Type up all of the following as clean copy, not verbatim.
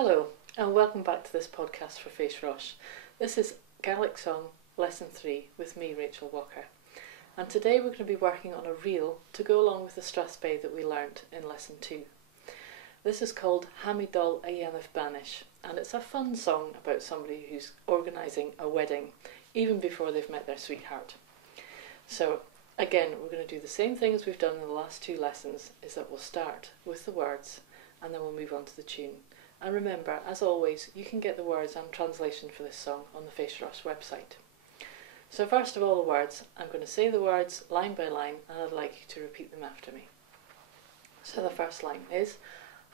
Hello, and welcome back to this podcast for Fèis. This is Gaelic Song Lesson 3 with me, Rachel Walker. And today we're going to be working on a reel to go along with the Strathspey that we learnt in Lesson 2. This is called Hamidol a Dhéanamh Banish, and it's a fun song about somebody who's organising a wedding even before they've met their sweetheart. So again, we're going to do the same thing as we've done in the last two lessons, is that we'll start with the words and then we'll move on to the tune. And remember, as always, you can get the words and translation for this song on the Fèis website. So first of all the words, I'm going to say the words line by line and I'd like you to repeat them after me. So the first line is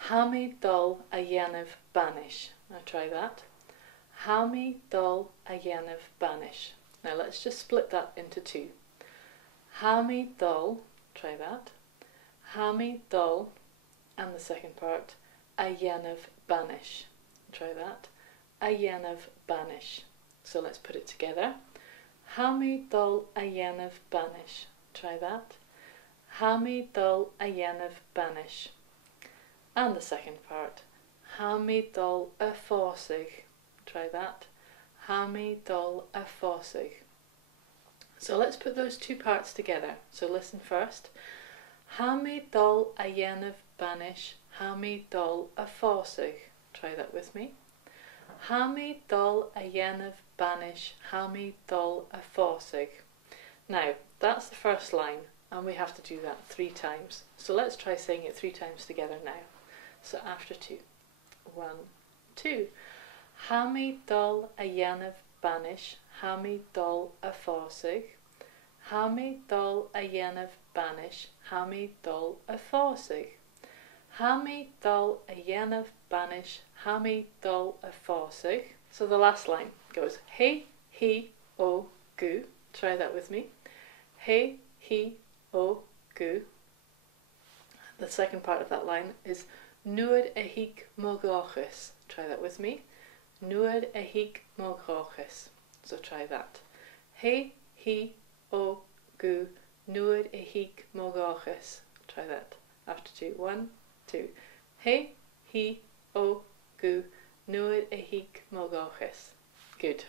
Hamidol a Dhéanamh Banish. Now try that. Hamidol a Dhéanamh Banish. Now let's just split that into two. Hamidol, try that. Hamidol, and the second part, a Dhéanamh Banish. Try that. A Dhéanamh Banish. So let's put it together. Hamidol a Dhéanamh Banish. Try that. Hamidol a Dhéanamh Banish. And the second part. Hamidol a Fèis. Try that. Hamidol a Fèis. So let's put those two parts together. So listen first. Hamidol a Dhéanamh Banish. Hamidol a Fèis. Try that with me. Hamidol a Dhéanamh Banish. Hamidol a Fèis. Now, that's the first line, and we have to do that 3 times. So let's try saying it 3 times together now. So after 2. 1, 2. Hamidol a Dhéanamh Banish. Hamidol a Fèis. Hamidol a Dhéanamh Banish. Hamidol a Fèis. Hamidol a Dhéanamh Banish. Hamidol a Fèis. So the last line goes He, he, o, gu. Try that with me. He, he, o, gu. The second part of that line is Nuad a hig mogochis. Try that with me. Nuad a hig mogochis. So try that. He, o, gu. Nuad a hig mogochis. Try that. After 2. 1, 2. He, o, gu. Nuad a hig mogochis. Good.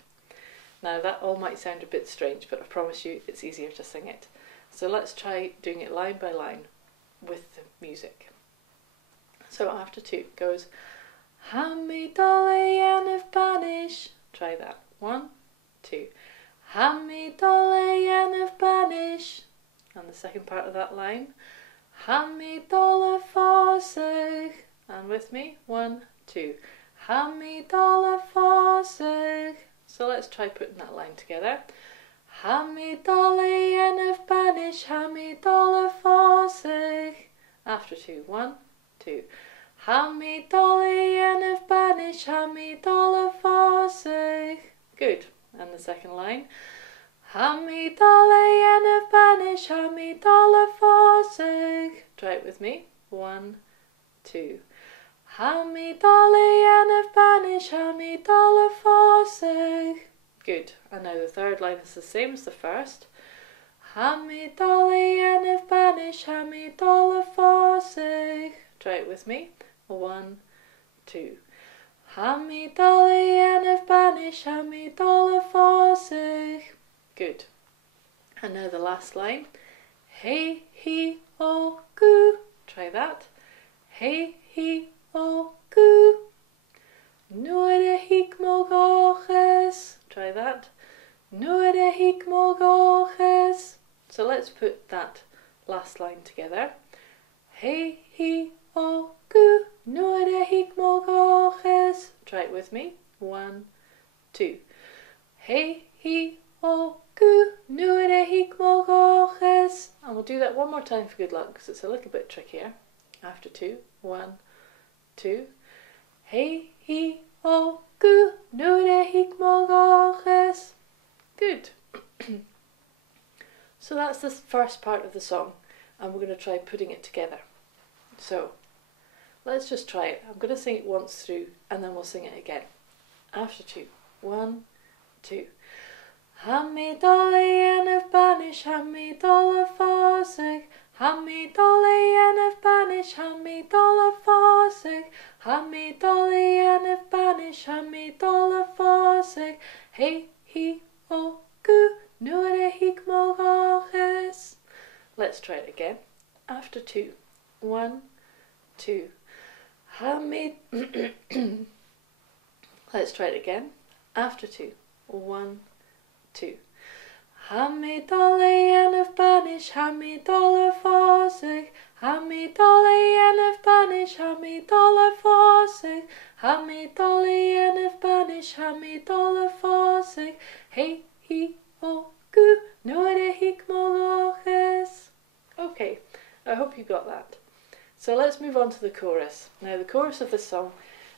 Now that all might sound a bit strange, but I promise you it's easier to sing it. So let's try doing it line by line with the music. So after 2 goes Hamidol a Dhéanamh Banish. Try that. 1, 2. Hamidol a Dhéanamh Banish. And the second part of that line. Hamidol a Fèis. And with me. 1, 2. Hamidol a Fèis. So let's try putting that line together. Hamidol a Dhéanamh Banish. Hamidol a Fèis. After 2. 1, 2. Hamidol a Dhéanamh Banish. Hamidol a Fèis. Good. And the second line. Hamidol a Dhéanamh Banish. Hamidol a Fèis. Try it with me. 1, 2. Hamidol a Dhéanamh Banish. Hamidol a Fèis. Good. And now the third line is the same as the first. Hamidol a Dhéanamh Banish. Hamidol a Fèis. Try it with me. 1, 2. Hamidol a Dhéanamh Banish. Hamidol a Fèis. Good. And now the last line. He, o, gu. Try that. He, o, gu. Nuad a hig mogochis. Try that. Nuad a hig mogochis. So let's put that last line together. He, o, gu. Nuad a hig mogochis. Try it with me. 1, 2. He, o, gu. Nuad a hig mogochis. And we'll do that one more time for good luck because it's a little bit trickier. After 2. 1, 2. He, o, gu. Nuad a hig mogochis. Good. So that's the first part of the song, and we're going to try putting it together. So let's just try it. I'm going to sing it once through and then we'll sing it again. After 2. 1, 2. Hamidol a Dhéanamh Banish. Hamidol a Fèis. Hamidol a Dhéanamh Banish. Hamidol a Fèis. Hamidol a Dhéanamh hikmolgoches. Let's try it again. After 2. 1, 2. Hamid. Let's try it again. After 2. 1, 2. Hamidole of banish, hamidole forsig, hamidole of banish, hamidole forsig, hamidole of banish, hamidole forsig, hey he o gu noire hikmoloches. Okay, I hope you got that. So let's move on to the chorus. Now the chorus of this song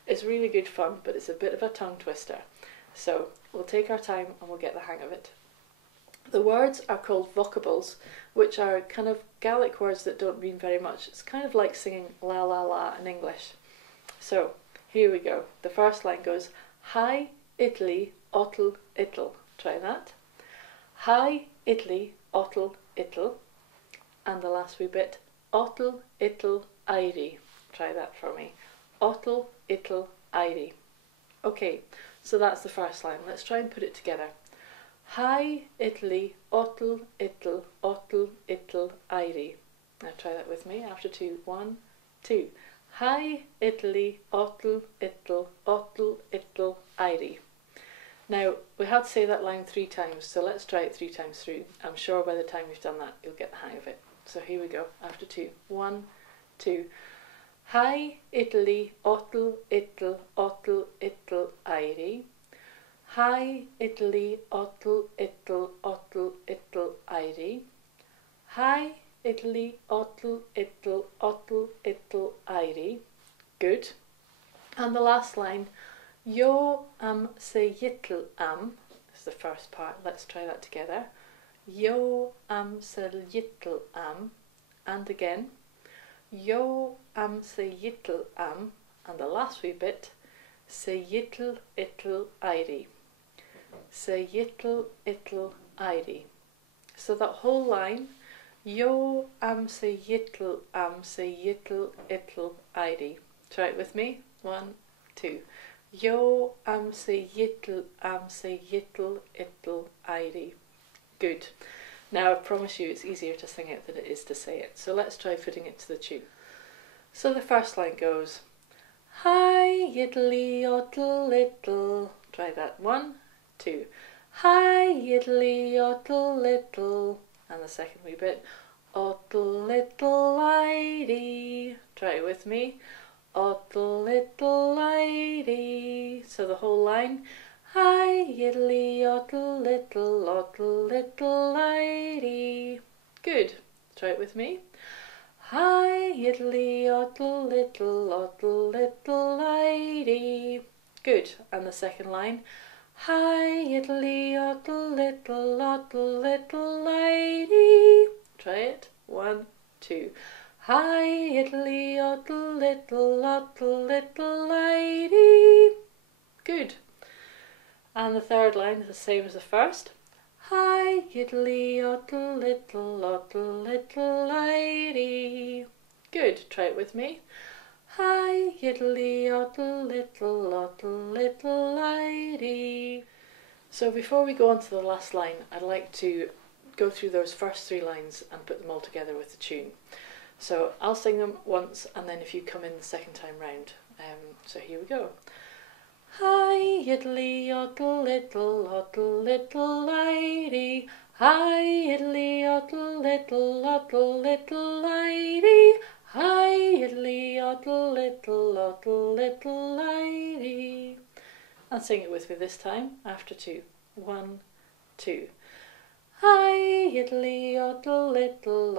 is really good fun, but it's a bit of a tongue twister. So we'll take our time and we'll get the hang of it. The words are called vocables, which are kind of Gaelic words that don't mean very much. It's kind of like singing la la la in English. So here we go. The first line goes, Hi Italy, ottle ittle. Try that. Hi Italy, ottle ittle. And the last wee bit, ottle ittle airi. Try that for me. Ottle ittle airi. Okay, so that's the first line. Let's try and put it together. Hi Italy, ottle ittle airi. Now try that with me after 2. 1, 2. Hi Italy, ottle ittle airi. Now we had to say that line 3 times, so let's try it 3 times through. I'm sure by the time we've done that you'll get the hang of it. So here we go, after 2. 1, 2. Hi Italy, ottle ittle airi. Hi Italy, ottle ittle airi. Hi Italy, ottle ittle airi. Good. And the last line, yo am se yittle am, is the first part. Let's try that together. Yo am se yittle am. And again. Yo am se yittle am. And the last wee bit, se yittle ittle airi. Se yittle ittle airi. So that whole line, yo am se yittle ittle airi. Try it with me. 1, 2. Yo am se yittle ittle airi. Good. Now I promise you it's easier to sing it than it is to say it. So let's try putting it to the tune. So the first line goes, Hi yiddly oddle little. Try that. 1, 2. Hi yiddly oddle little. And the second wee bit, oddle little lady. Try it with me. Oddle little lady. So the whole line, Hi yiddly oddle little lady. Good. Try it with me. Hi yiddly oddle little lady. Good. And the second line, Hi yiddly oddle little lady. Try it. 1, 2. Hi yiddly oddle little lady. Good. And the third line is the same as the first. Hi yiddly oddle little lady. Good. Try it with me. Hi yiddly oddle little lady. So before we go on to the last line, I'd like to go through those first 3 lines and put them all together with the tune. So I'll sing them once, and then if you come in the second time round. So here we go. Hi yiddly oddle little lady. Hi yiddly oddle little lady. Hi yiddly oddle little lady. And sing it with me this time after 2. 1, 2. Hi yiddly oddle little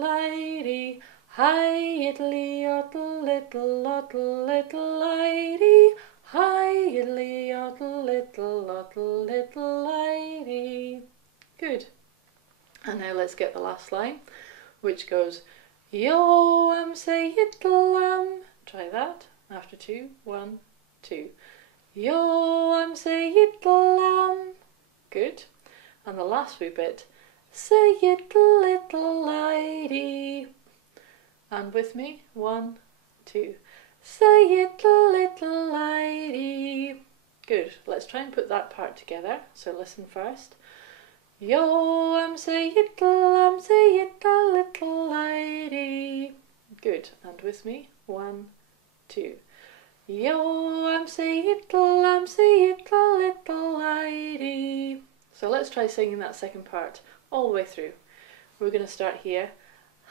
lady. Hi yiddly oddle little lady. Hi yiddly oddle little lady. Good. And now let's get the last line, which goes, Yo am say yiddle am. Try that after 2. 1, 2. Yo am say yiddle am. Good. And the last wee bit, say yiddle little lady. And with me, 1, 2. Say yiddle little lady. Good. Let's try and put that part together. So listen first. Yo, I'm say little little lady. Good, and with me, 1, 2. Yo, I'm say little little lady. So let's try singing that second part all the way through. We're going to start here.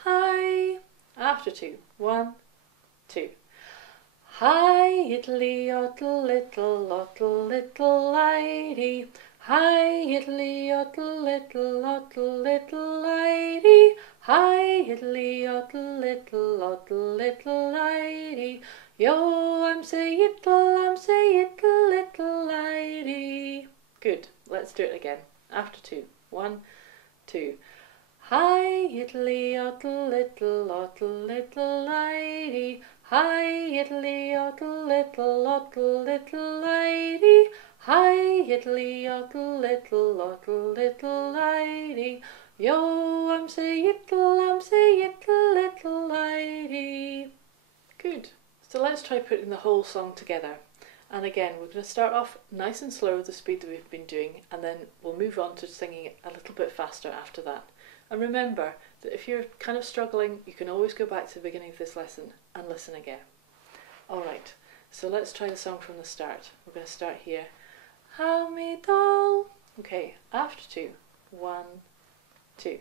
Hi, after 2. 1, 2. Hi, Italy, little lady. Hi, Italy, little lady. Hi, Italy, little lady. Yo, I'm say little lady. Good. Let's do it again. After 2. 1, 2. Hi, Italy, little lady. Hi, Italy, little lady. Hi, Italy, little lady. Yo, I'm say little lady. Good. So let's try putting the whole song together. And again, we're going to start off nice and slow with the speed that we've been doing, and then we'll move on to singing it a little bit faster after that. And remember that if you're kind of struggling, you can always go back to the beginning of this lesson and listen again. Alright, so let's try the song from the start. We're going to start here. Ha mi dol. Okay, after 2. 1, 2.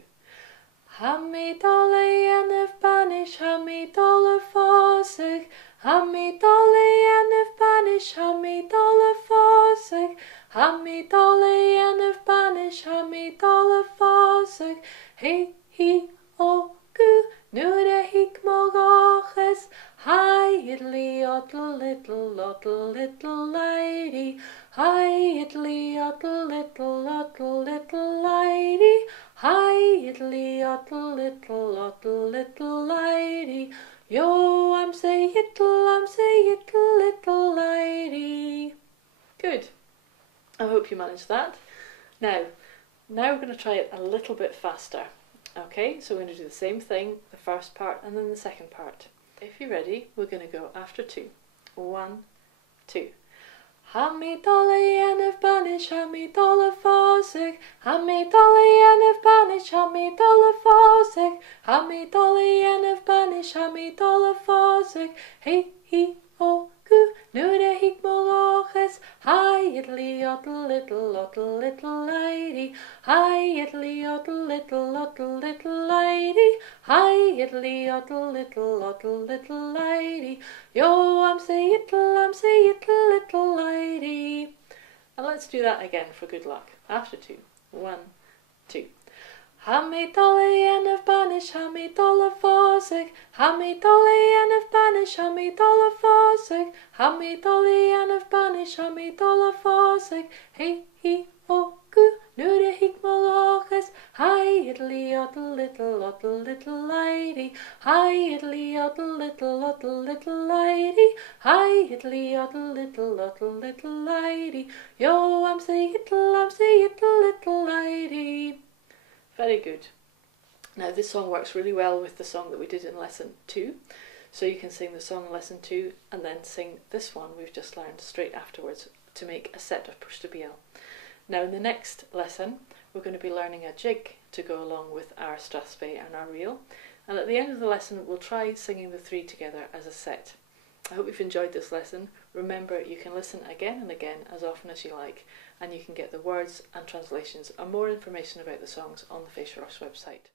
Ha mi dol en of banish, ha mi dol of forsig. Ha mi dol en of banish, ha mi dol of forsig. Ha mi dol en of banish, ha mi dol of forsig. Hey, he, oh, gu, nu de hik mogoches. Hi, Italy, little lady. Hi, Italy, little lady. Hi, Italy, little lady. Yo, I'm say little lady. Good. I hope you managed that. Now we're going to try it a little bit faster. Okay, so we're going to do the same thing, the first part and then the second part. If you're ready, we're going to go after 2. 1, 2. Ha mi dolly en of banish, ha mi dollar forsig. Ha mi dolly en of banish, ha mi dollar forsig. Ha mi dolly en of banish, ha mi dollar forsig. Hey, he, oh, gu, nu de hik moloches. Hi, Italy, little lady. Hi, Italy, little lady. Hi, Italy, little lady. Yo, I'm say little lady. And let's do that again for good luck. After 2. 1, 2. Ha mi dolly en of banish, ha mi dollar forsig. Ha mi dolly en of banish, ha mi dollar forsig. Ha mi dolly en of banish, ha mi dollar forsig. Hey, he, oh, gu, nu de hik moloches. Hi, Italy, little lady. Hi, Italy, little lady. Hi, Italy, little lady. Yo, I'm say little lady. Very good. Now this song works really well with the song that we did in lesson 2. So you can sing the song in lesson 2 and then sing this one we've just learned straight afterwards to make a set of push to BL. Now in the next lesson we're going to be learning a jig to go along with our strathspey and our reel. And at the end of the lesson we'll try singing the 3 together as a set. I hope you've enjoyed this lesson. Remember, you can listen again and again as often as you like, and you can get the words and translations and more information about the songs on the Fèis website.